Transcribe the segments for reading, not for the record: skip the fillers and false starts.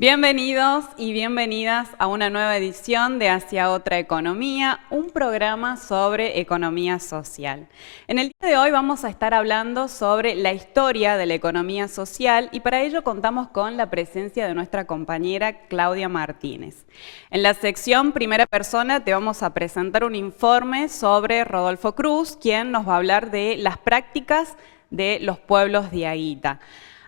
Bienvenidos y bienvenidas a una nueva edición de Hacia Otra Economía, un programa sobre economía social. En el día de hoy vamos a estar hablando sobre la historia de la economía social y para ello contamos con la presencia de nuestra compañera Claudia Martínez. En la sección Primera Persona te vamos a presentar un informe sobre Rodolfo Cruz, quien nos va a hablar de las prácticas de los pueblos de Aguita.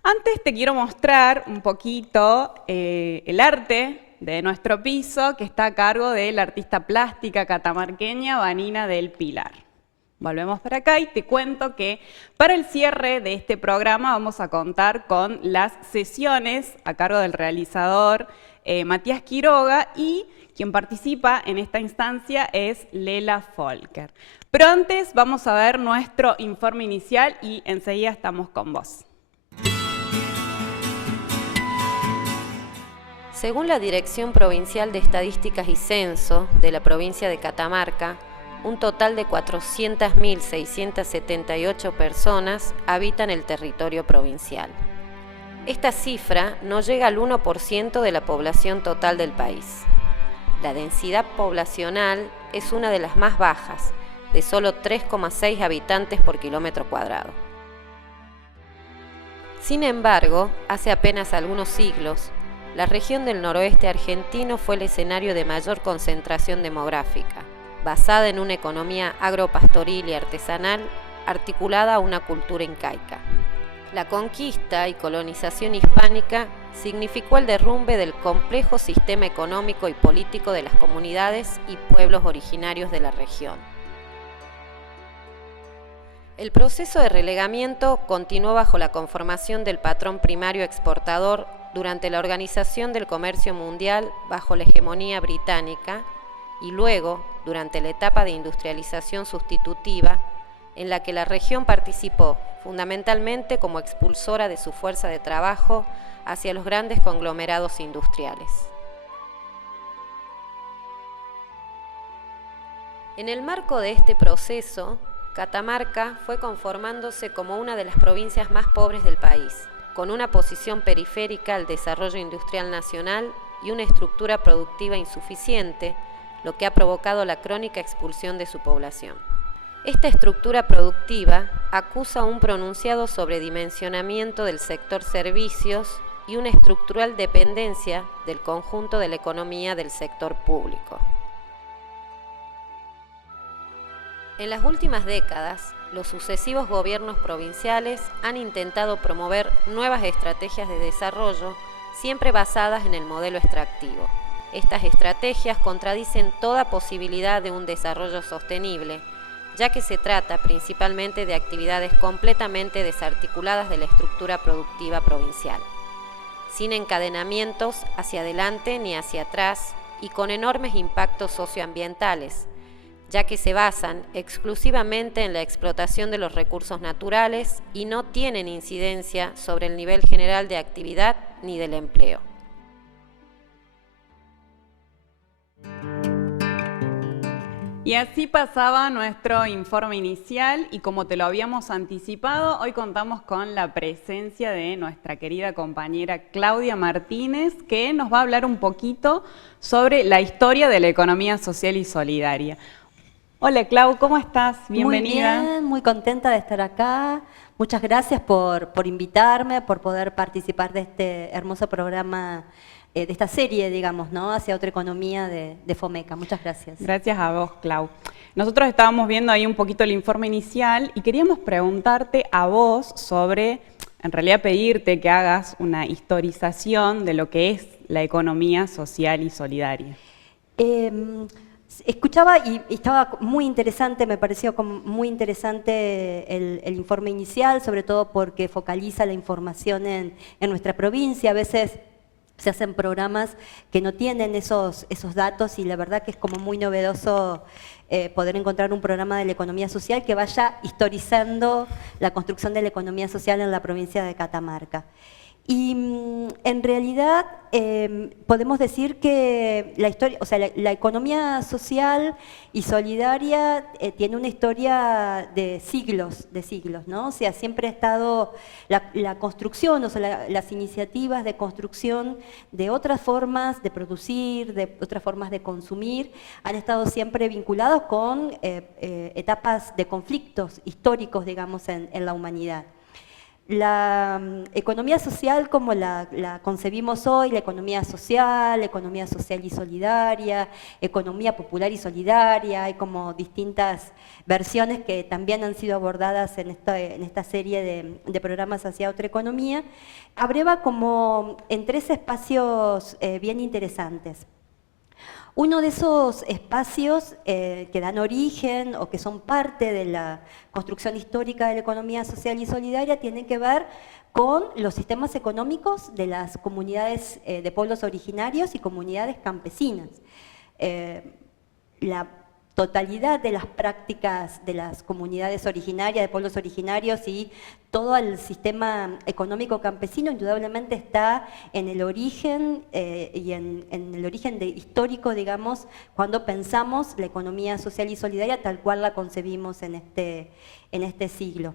Antes te quiero mostrar un poquito el arte de nuestro piso, que está a cargo de la artista plástica catamarqueña Vanina del Pilar. Volvemos para acá y te cuento que para el cierre de este programa vamos a contar con las sesiones a cargo del realizador Matías Quiroga y quien participa en esta instancia es Lela Folker. Pero antes vamos a ver nuestro informe inicial y enseguida estamos con vos. Según la Dirección Provincial de Estadísticas y Censo de la provincia de Catamarca, un total de 400.678 personas habitan el territorio provincial. Esta cifra no llega al 1% de la población total del país. La densidad poblacional es una de las más bajas, de solo 3,6 habitantes por kilómetro cuadrado. Sin embargo, hace apenas algunos siglos, la región del noroeste argentino fue el escenario de mayor concentración demográfica, basada en una economía agropastoril y artesanal articulada a una cultura incaica. La conquista y colonización hispánica significó el derrumbe del complejo sistema económico y político de las comunidades y pueblos originarios de la región. El proceso de relegamiento continuó bajo la conformación del patrón primario exportador durante la Organización del Comercio Mundial bajo la hegemonía británica y luego durante la etapa de industrialización sustitutiva en la que la región participó fundamentalmente como expulsora de su fuerza de trabajo hacia los grandes conglomerados industriales. En el marco de este proceso, Catamarca fue conformándose como una de las provincias más pobres del país, con una posición periférica al desarrollo industrial nacional y una estructura productiva insuficiente, lo que ha provocado la crónica expulsión de su población. Esta estructura productiva acusa un pronunciado sobredimensionamiento del sector servicios y una estructural dependencia del conjunto de la economía del sector público. En las últimas décadas, los sucesivos gobiernos provinciales han intentado promover nuevas estrategias de desarrollo, siempre basadas en el modelo extractivo. Estas estrategias contradicen toda posibilidad de un desarrollo sostenible, ya que se trata principalmente de actividades completamente desarticuladas de la estructura productiva provincial, sin encadenamientos hacia adelante ni hacia atrás y con enormes impactos socioambientales, ya que se basan exclusivamente en la explotación de los recursos naturales y no tienen incidencia sobre el nivel general de actividad ni del empleo. Y así pasaba nuestro informe inicial y como te lo habíamos anticipado, hoy contamos con la presencia de nuestra querida compañera Claudia Martínez, que nos va a hablar un poquito sobre la historia de la economía social y solidaria. Hola Clau, ¿cómo estás? Bienvenida. Muy bien, muy contenta de estar acá. Muchas gracias por invitarme, por poder participar de este hermoso programa, de esta serie, digamos, ¿no? Hacia Otra Economía de FOMECA. Muchas gracias. Gracias a vos, Clau. Nosotros estábamos viendo ahí un poquito el informe inicial y queríamos preguntarte a vos sobre, en realidad pedirte que hagas una historización de lo que es la economía social y solidaria. Escuchaba y estaba muy interesante, me pareció muy interesante el informe inicial, sobre todo porque focaliza la información en nuestra provincia. A veces se hacen programas que no tienen esos datos y la verdad que es como muy novedoso poder encontrar un programa de la economía social que vaya historizando la construcción de la economía social en la provincia de Catamarca. Y en realidad podemos decir que la historia, o sea, la economía social y solidaria tiene una historia de siglos, ¿no? O sea, siempre ha estado la construcción, o sea, las iniciativas de construcción de otras formas de producir, de otras formas de consumir, han estado siempre vinculados con etapas de conflictos históricos, digamos, en la humanidad. La economía social como la concebimos hoy, la economía social y solidaria, economía popular y solidaria, hay como distintas versiones que también han sido abordadas en esta serie de programas hacia otra economía, abreva como en 3 espacios bien interesantes. Uno de esos espacios que dan origen o que son parte de la construcción histórica de la economía social y solidaria tiene que ver con los sistemas económicos de las comunidades de pueblos originarios y comunidades campesinas. La totalidad de las prácticas de las comunidades originarias, de pueblos originarios y todo el sistema económico campesino indudablemente está en el origen y en el origen histórico, digamos, cuando pensamos la economía social y solidaria tal cual la concebimos en este siglo.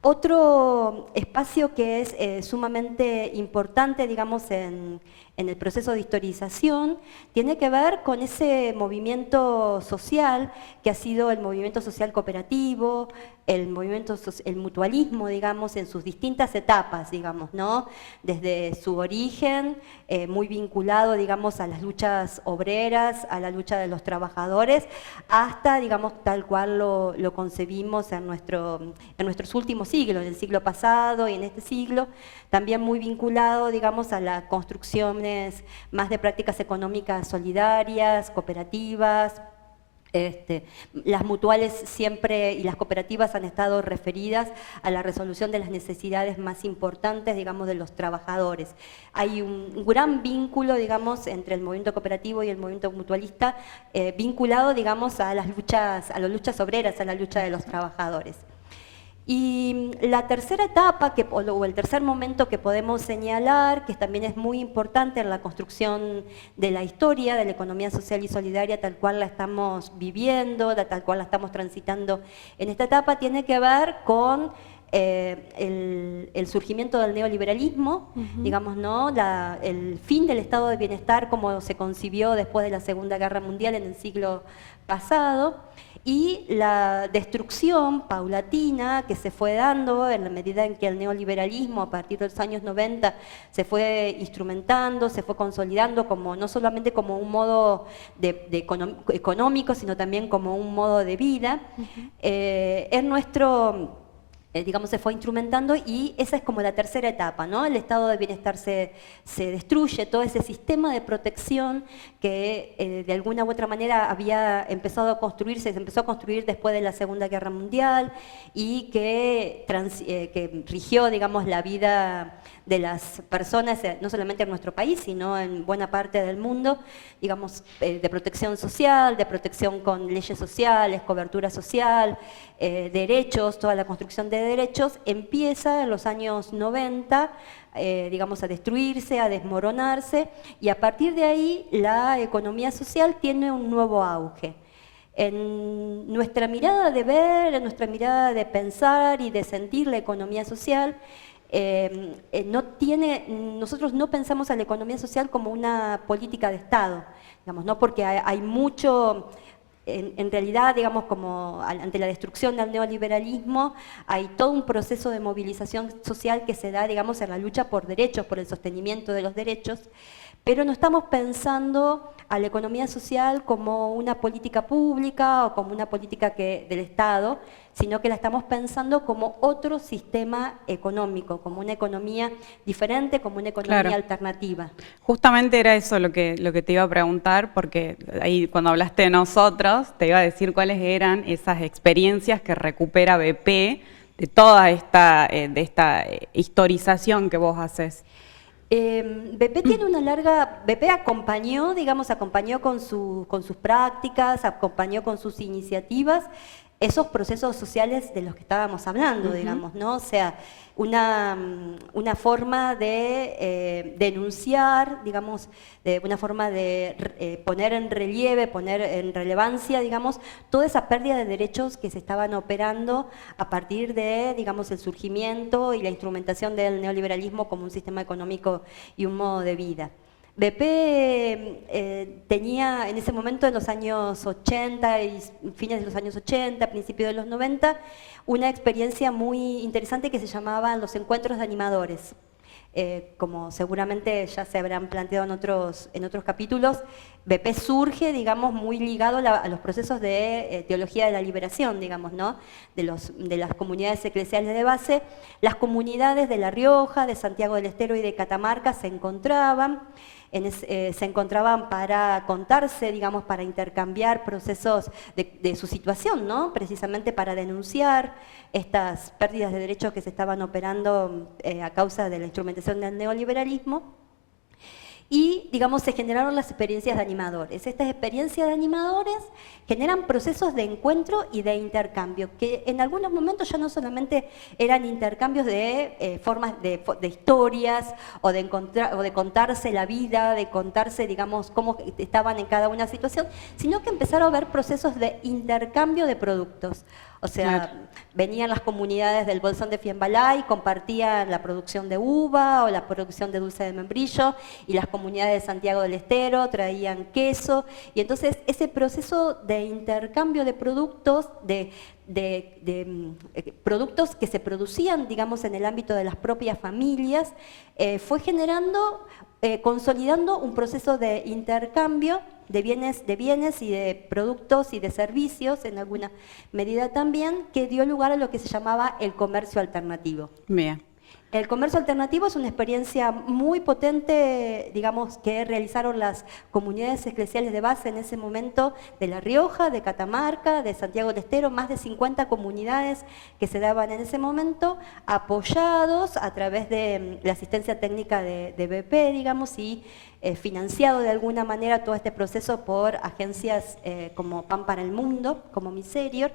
Otro espacio que es sumamente importante, digamos, en el proceso de historización, tiene que ver con ese movimiento social que ha sido el movimiento social cooperativo, el mutualismo, digamos, en sus distintas etapas, digamos, ¿no? Desde su origen, muy vinculado, digamos, a las luchas obreras, a la lucha de los trabajadores, hasta, digamos, tal cual lo concebimos en nuestros últimos siglos, en el siglo pasado y en este siglo, también muy vinculado, digamos, a las construcciones más de prácticas económicas solidarias, cooperativas. Las mutuales siempre y las cooperativas han estado referidas a la resolución de las necesidades más importantes, digamos, de los trabajadores. Hay un gran vínculo, digamos, entre el movimiento cooperativo y el movimiento mutualista, vinculado, digamos, a las luchas obreras, a la lucha de los trabajadores. Y la tercera etapa, o el tercer momento que podemos señalar, que también es muy importante en la construcción de la historia de la economía social y solidaria tal cual la estamos viviendo, tal cual la estamos transitando en esta etapa, tiene que ver con el surgimiento del neoliberalismo, digamos, ¿no? El fin del estado de bienestar como se concibió después de la Segunda Guerra Mundial en el siglo pasado, y la destrucción paulatina que se fue dando en la medida en que el neoliberalismo a partir de los años 90 se fue instrumentando, se fue consolidando como, no solamente como un modo económico, sino también como un modo de vida. En nuestro... digamos, se fue instrumentando y esa es como la tercera etapa, ¿no? El estado de bienestar se destruye, todo ese sistema de protección que de alguna u otra manera había empezado a construirse, se empezó a construir después de la Segunda Guerra Mundial y que rigió, digamos, la vida de las personas, no solamente en nuestro país, sino en buena parte del mundo, digamos, de protección social, de protección con leyes sociales, cobertura social, derechos, toda la construcción de derechos, empieza en los años 90, digamos, a destruirse, a desmoronarse, y a partir de ahí la economía social tiene un nuevo auge. En nuestra mirada de ver, en nuestra mirada de pensar y de sentir la economía social, nosotros no pensamos a la economía social como una política de Estado, digamos, ¿no? Porque hay mucho... En realidad, digamos, como ante la destrucción del neoliberalismo, hay todo un proceso de movilización social que se da, digamos, en la lucha por derechos, por el sostenimiento de los derechos, pero no estamos pensando a la economía social como una política pública o como una política del Estado, sino que la estamos pensando como otro sistema económico, como una economía diferente, como una economía alternativa. Justamente era eso lo que te iba a preguntar, porque ahí cuando hablaste de nosotros, te iba a decir cuáles eran esas experiencias que recupera BP de toda esta historización que vos haces. BP tiene una larga, BP acompañó, digamos, acompañó con sus prácticas, acompañó con sus iniciativas esos procesos sociales de los que estábamos hablando, digamos, ¿no? O sea, una forma de denunciar, digamos, una forma de poner en relieve, poner en relevancia, digamos, toda esa pérdida de derechos que se estaban operando a partir de, digamos, el surgimiento y la instrumentación del neoliberalismo como un sistema económico y un modo de vida. BP tenía en ese momento, en los años 80 y fines de los años 80, principios de los 90, una experiencia muy interesante que se llamaba los encuentros de animadores. Como seguramente ya se habrán planteado en otros capítulos, BP surge, digamos, muy ligado a los procesos de teología de la liberación, digamos, ¿no? De las comunidades eclesiales de base. Las comunidades de La Rioja, de Santiago del Estero y de Catamarca se encontraban para contarse, digamos, para intercambiar procesos de su situación, ¿no? Precisamente para denunciar estas pérdidas de derechos que se estaban operando a causa de la instrumentación del neoliberalismo. Y, digamos, se generaron las experiencias de animadores. Estas experiencias de animadores generan procesos de encuentro y de intercambio, que en algunos momentos ya no solamente eran intercambios de formas de historias o de contarse la vida, de contarse, digamos, cómo estaban en cada una situación, sino que empezaron a haber procesos de intercambio de productos. O sea, venían las comunidades del Bolsón de Fiembalá y compartían la producción de uva o la producción de dulce de membrillo, y las comunidades de Santiago del Estero traían queso, y entonces ese proceso de intercambio de productos, productos que se producían, digamos, en el ámbito de las propias familias, fue generando, consolidando un proceso de intercambio de bienes y de productos y de servicios, en alguna medida también, que dio lugar a lo que se llamaba el comercio alternativo. Bien. El comercio alternativo es una experiencia muy potente, digamos, que realizaron las comunidades eclesiales de base en ese momento de La Rioja, de Catamarca, de Santiago del Estero, más de 50 comunidades que se daban en ese momento, apoyados a través de la asistencia técnica de BP, digamos, y financiado de alguna manera todo este proceso por agencias como Pan para el Mundo, como Miserior.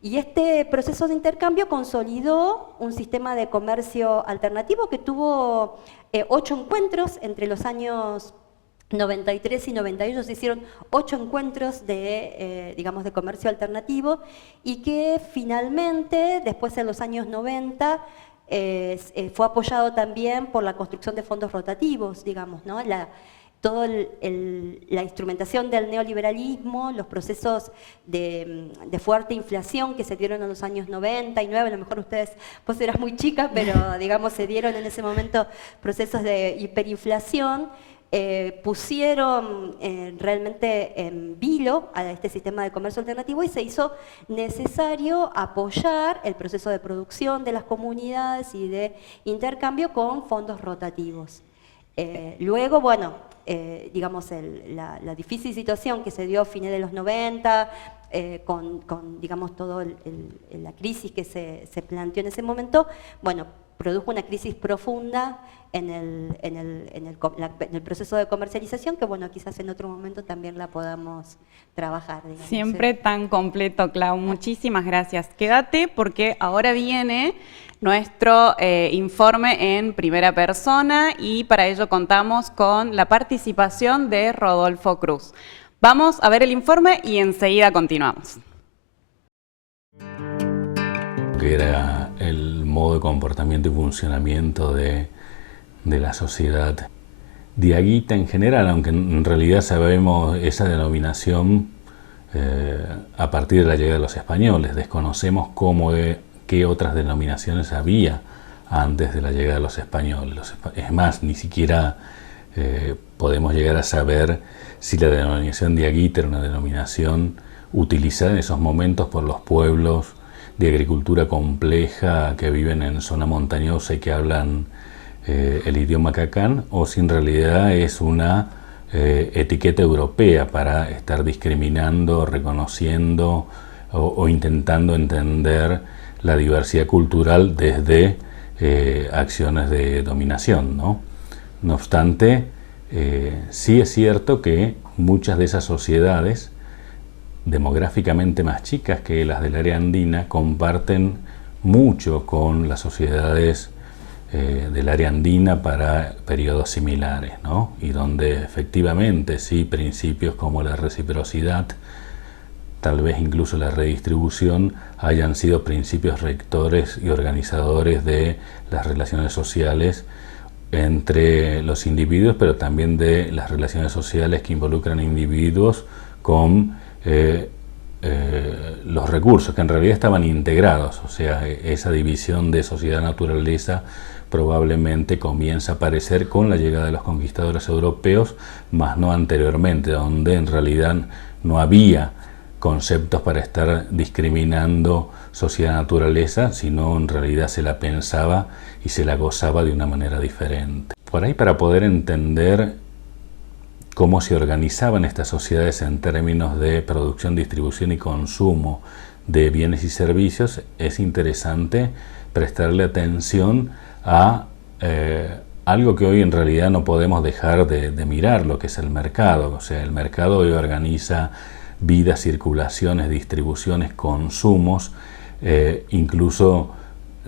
Y este proceso de intercambio consolidó un sistema de comercio alternativo que tuvo 8 encuentros entre los años 93 y 98. Se hicieron 8 encuentros digamos, de comercio alternativo, y que finalmente, después en los años 90, fue apoyado también por la construcción de fondos rotativos, digamos, ¿no? Toda la instrumentación del neoliberalismo, los procesos de fuerte inflación que se dieron en los años 99, a lo mejor vos eras muy chica, pero digamos se dieron en ese momento procesos de hiperinflación, pusieron realmente en vilo a este sistema de comercio alternativo, y se hizo necesario apoyar el proceso de producción de las comunidades y de intercambio con fondos rotativos. Luego, bueno, digamos, la difícil situación que se dio a fines de los 90, con digamos, toda la crisis que se planteó en ese momento, bueno, produjo una crisis profunda en el proceso de comercialización, que bueno, quizás en otro momento también la podamos trabajar. Digamos. Siempre tan completo, Clau. Muchísimas gracias. Quédate porque ahora viene nuestro informe en primera persona, y para ello contamos con la participación de Rodolfo Cruz. Vamos a ver el informe y enseguida continuamos. Que era el modo de comportamiento y funcionamiento de la sociedad diaguita en general, aunque en realidad sabemos esa denominación a partir de la llegada de los españoles. Desconocemos qué otras denominaciones había antes de la llegada de los españoles. Es más, ni siquiera podemos llegar a saber si la denominación diaguita era una denominación utilizada en esos momentos por los pueblos de agricultura compleja que viven en zona montañosa y que hablan el idioma cacán, o si en realidad es una etiqueta europea para estar discriminando, reconociendo o intentando entender la diversidad cultural desde acciones de dominación, ¿no? No obstante, sí es cierto que muchas de esas sociedades demográficamente más chicas que las del área andina, comparten mucho con las sociedades del área andina para periodos similares, ¿no? Y donde efectivamente sí principios como la reciprocidad, tal vez incluso la redistribución, hayan sido principios rectores y organizadores de las relaciones sociales entre los individuos, pero también de las relaciones sociales que involucran individuos con los recursos, que en realidad estaban integrados. O sea, esa división de sociedad-naturaleza probablemente comienza a aparecer con la llegada de los conquistadores europeos, más no anteriormente, donde en realidad no había conceptos para estar discriminando sociedad-naturaleza, sino en realidad se la pensaba y se la gozaba de una manera diferente. Por ahí, para poder entender cómo se organizaban estas sociedades en términos de producción, distribución y consumo de bienes y servicios, es interesante prestarle atención a algo que hoy en realidad no podemos dejar de mirar, lo que es el mercado. O sea, el mercado hoy organiza vidas, circulaciones, distribuciones, consumos, incluso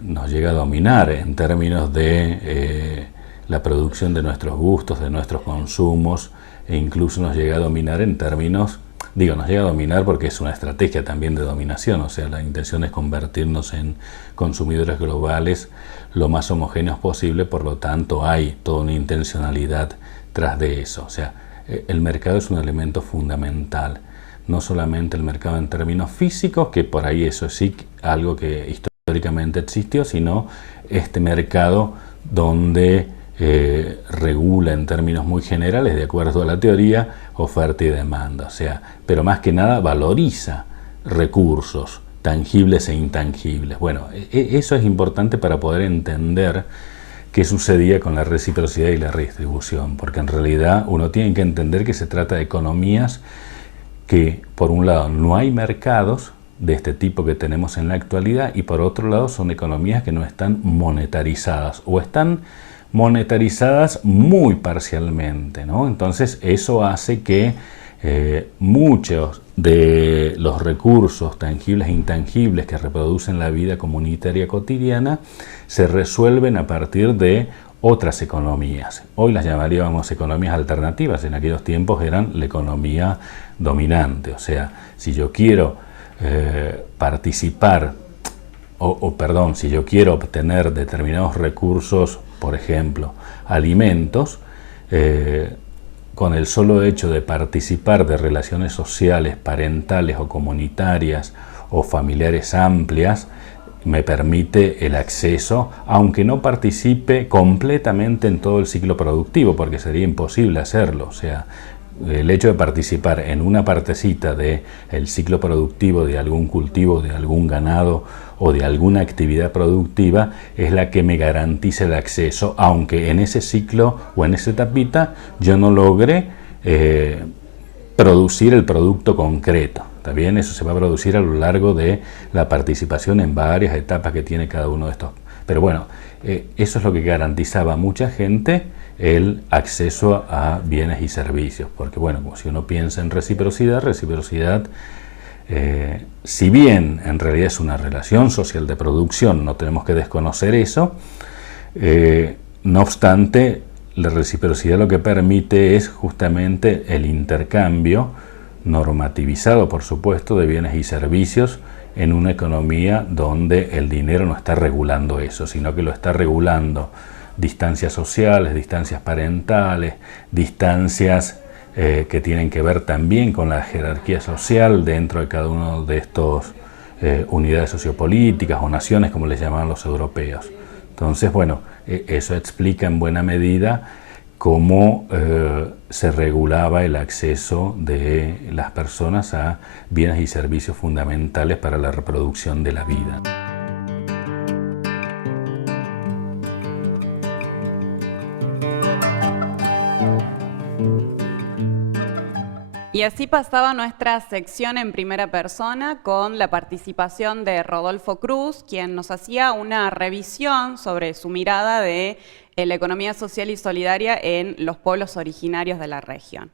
nos llega a dominar en términos de la producción de nuestros gustos, de nuestros consumos, e incluso nos llega a dominar en términos, nos llega a dominar porque es una estrategia también de dominación. O sea, la intención es convertirnos en consumidores globales lo más homogéneos posible, por lo tanto hay toda una intencionalidad tras de eso. O sea, el mercado es un elemento fundamental, no solamente el mercado en términos físicos, que por ahí eso sí algo que históricamente existió, sino este mercado donde regula en términos muy generales, de acuerdo a la teoría, oferta y demanda. O sea, pero más que nada valoriza recursos tangibles e intangibles. Bueno, eso es importante para poder entender qué sucedía con la reciprocidad y la redistribución, porque en realidad uno tiene que entender que se trata de economías que, por un lado, no hay mercados de este tipo que tenemos en la actualidad, y por otro lado son economías que no están monetarizadas o están monetarizadas muy parcialmente, ¿no? Entonces eso hace que muchos de los recursos tangibles e intangibles que reproducen la vida comunitaria cotidiana se resuelven a partir de otras economías. Hoy las llamaríamos economías alternativas, en aquellos tiempos eran la economía dominante. O sea, si yo quiero participar, si yo quiero obtener determinados recursos, por ejemplo, alimentos, con el solo hecho de participar de relaciones sociales, parentales o comunitarias o familiares amplias, me permite el acceso, aunque no participe completamente en todo el ciclo productivo, porque sería imposible hacerlo. O sea, el hecho de participar en una partecita del ciclo productivo de algún cultivo, de algún ganado o de alguna actividad productiva es la que me garantiza el acceso, aunque en ese ciclo o en esa etapita yo no logre producir el producto concreto. ¿Está bien? Eso se va a producir a lo largo de la participación en varias etapas que tiene cada uno de estos. Pero bueno, eso es lo que garantizaba a mucha gente el acceso a bienes y servicios. Porque bueno, si uno piensa en reciprocidad, si bien en realidad es una relación social de producción, no tenemos que desconocer eso, no obstante, la reciprocidad lo que permite es justamente el intercambio normativizado, por supuesto, de bienes y servicios en una economía donde el dinero no está regulando eso, sino que lo está regulando distancias sociales, distancias parentales, distancias que tienen que ver también con la jerarquía social dentro de cada uno de estos unidades sociopolíticas o naciones, como les llamaban los europeos. Entonces, bueno, eso explica en buena medida cómo se regulaba el acceso de las personas a bienes y servicios fundamentales para la reproducción de la vida. Y así pasaba nuestra sección en primera persona con la participación de Rodolfo Cruz, quien nos hacía una revisión sobre su mirada de la economía social y solidaria en los pueblos originarios de la región.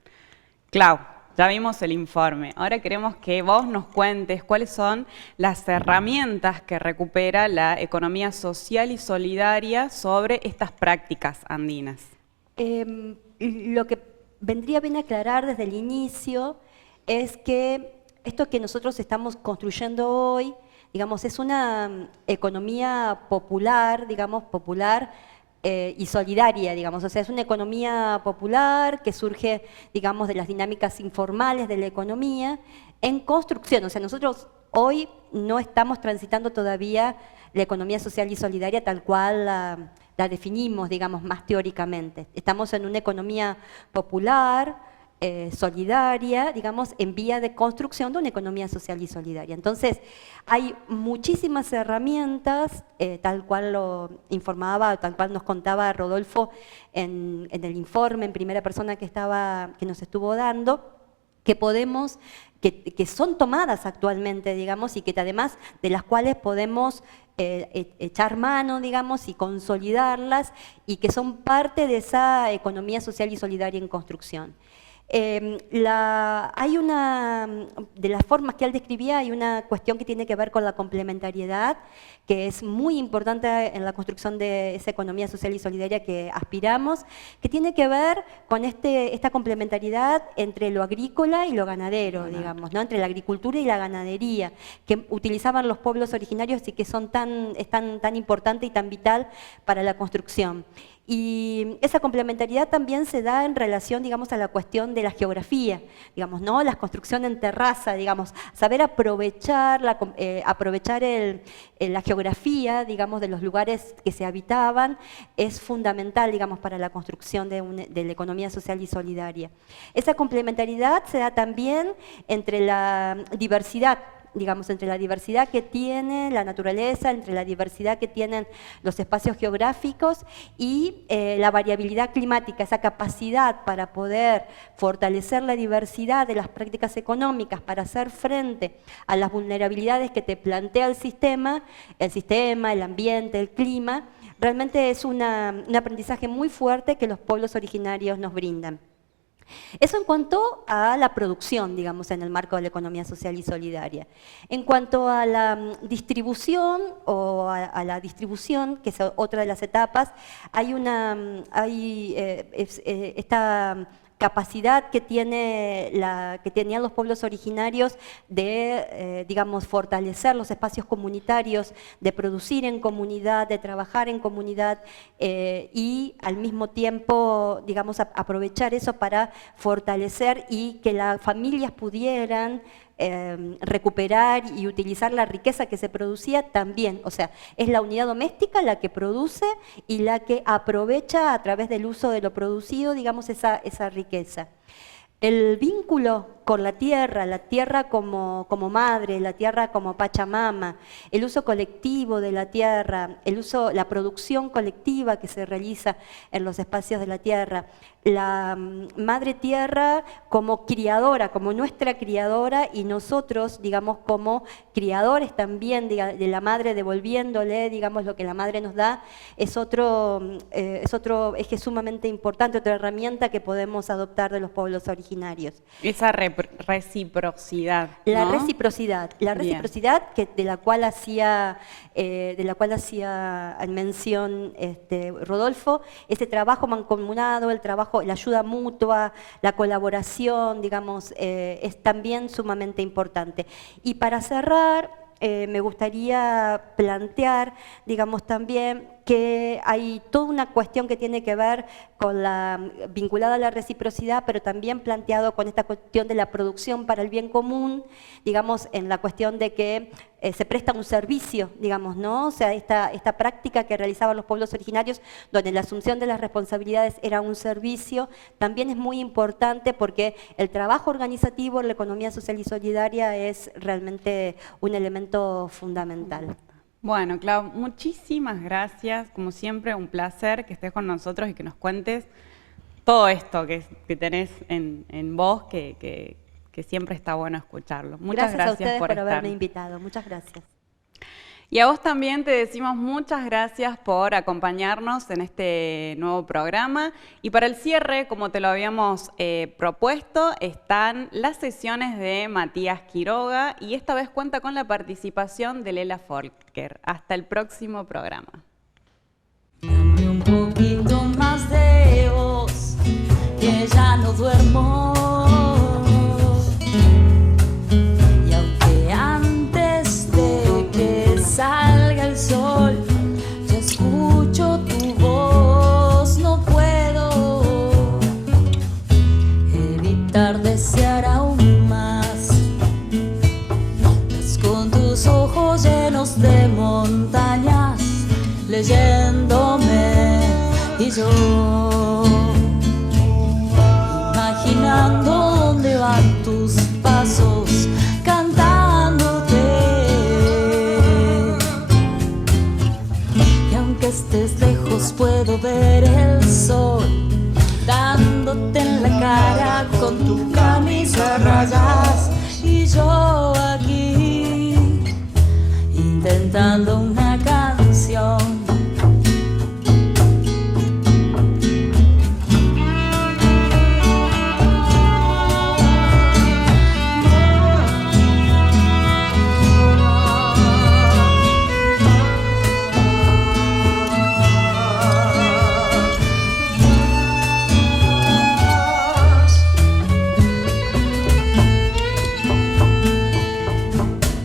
Clau, ya vimos el informe. Ahora queremos que vos nos cuentes cuáles son las herramientas que recupera la economía social y solidaria sobre estas prácticas andinas. Lo que vendría bien aclarar desde el inicio es que esto que nosotros estamos construyendo hoy, digamos, es una economía popular, digamos, y solidaria, digamos, o sea, es una economía popular que surge, digamos, de las dinámicas informales de la economía en construcción. O sea, nosotros hoy no estamos transitando todavía la economía social y solidaria tal cual la definimos, digamos, más teóricamente. Estamos en una economía popular, solidaria, digamos, en vía de construcción de una economía social y solidaria. Entonces, hay muchísimas herramientas, tal cual lo informaba, tal cual nos contaba Rodolfo en el informe en primera persona que nos estuvo dando, que son tomadas actualmente, digamos, y que además de las cuales podemos echar mano, digamos, y consolidarlas, y que son parte de esa economía social y solidaria en construcción. Hay una, de las formas que él describía, hay una cuestión que tiene que ver con la complementariedad, que es muy importante en la construcción de esa economía social y solidaria que aspiramos, que tiene que ver con esta complementariedad entre lo agrícola y lo ganadero, digamos, ¿no? Entre la agricultura y la ganadería, que utilizaban los pueblos originarios y que es tan importante y tan vital para la construcción. Y esa complementariedad también se da en relación, digamos, a la cuestión de la geografía, digamos, ¿no? La construcción en terraza, digamos, saber aprovechar la geografía, digamos, de los lugares que se habitaban es fundamental, digamos, para la construcción de la economía social y solidaria. Esa complementariedad se da también entre la diversidad, digamos, entre la diversidad que tiene la naturaleza, entre la diversidad que tienen los espacios geográficos y la variabilidad climática, esa capacidad para poder fortalecer la diversidad de las prácticas económicas para hacer frente a las vulnerabilidades que te plantea el sistema, el ambiente, el clima, realmente es un aprendizaje muy fuerte que los pueblos originarios nos brindan. Eso en cuanto a la producción, digamos, en el marco de la economía social y solidaria. En cuanto a la distribución, que es otra de las etapas, esta capacidad que tenían los pueblos originarios de, digamos, fortalecer los espacios comunitarios, de producir en comunidad, de trabajar en comunidad y al mismo tiempo, digamos, aprovechar eso para fortalecer y que las familias pudieran recuperar y utilizar la riqueza que se producía también. O sea, es la unidad doméstica la que produce y la que aprovecha a través del uso de lo producido, digamos, esa riqueza. El vínculo con la tierra como madre, la tierra como Pachamama, el uso colectivo de la tierra, la producción colectiva que se realiza en los espacios de la tierra, la madre tierra como criadora, como nuestra criadora y nosotros, digamos, como criadores también de la madre, devolviéndole, digamos, lo que la madre nos da, es otro eje sumamente importante, otra herramienta que podemos adoptar de los pueblos originarios. Esa reciprocidad, ¿no? La reciprocidad de la cual hacía mención Rodolfo, ese trabajo mancomunado, la ayuda mutua, la colaboración, digamos, es también sumamente importante. Y para cerrar, me gustaría plantear, digamos, también que hay toda una cuestión que tiene que ver con vinculada a la reciprocidad, pero también planteado con esta cuestión de la producción para el bien común, digamos, en la cuestión de que se presta un servicio, digamos, ¿no? O sea, esta práctica que realizaban los pueblos originarios, donde la asunción de las responsabilidades era un servicio, también es muy importante porque el trabajo organizativo en la economía social y solidaria es realmente un elemento fundamental. Bueno, Clau, muchísimas gracias. Como siempre, un placer que estés con nosotros y que nos cuentes todo esto que tenés en vos, que siempre está bueno escucharlo. Muchas gracias a ustedes por estar. haberme invitado. Muchas gracias. Y a vos también te decimos muchas gracias por acompañarnos en este nuevo programa. Y para el cierre, como te lo habíamos propuesto, están las sesiones de Matías Quiroga y esta vez cuenta con la participación de Lela Folker. Hasta el próximo programa. Dame un poquito más de vos, que ya no duermo. Y aunque antes de que salga el sol yo escucho tu voz, no puedo evitar desear aún más. Pues con tus ojos llenos de montañas leyéndome y yo imaginando dónde van tus pasos, cantándote. Y aunque estés lejos puedo ver el sol dándote en la cara con tu camisa a rayas y yo aquí intentando una canción.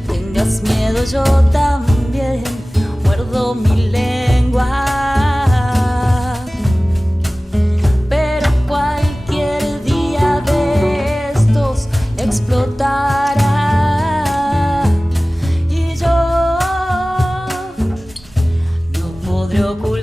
Tengas miedo, yo también muerdo mi lengua, pero cualquier día de estos explotará y yo no podré ocultar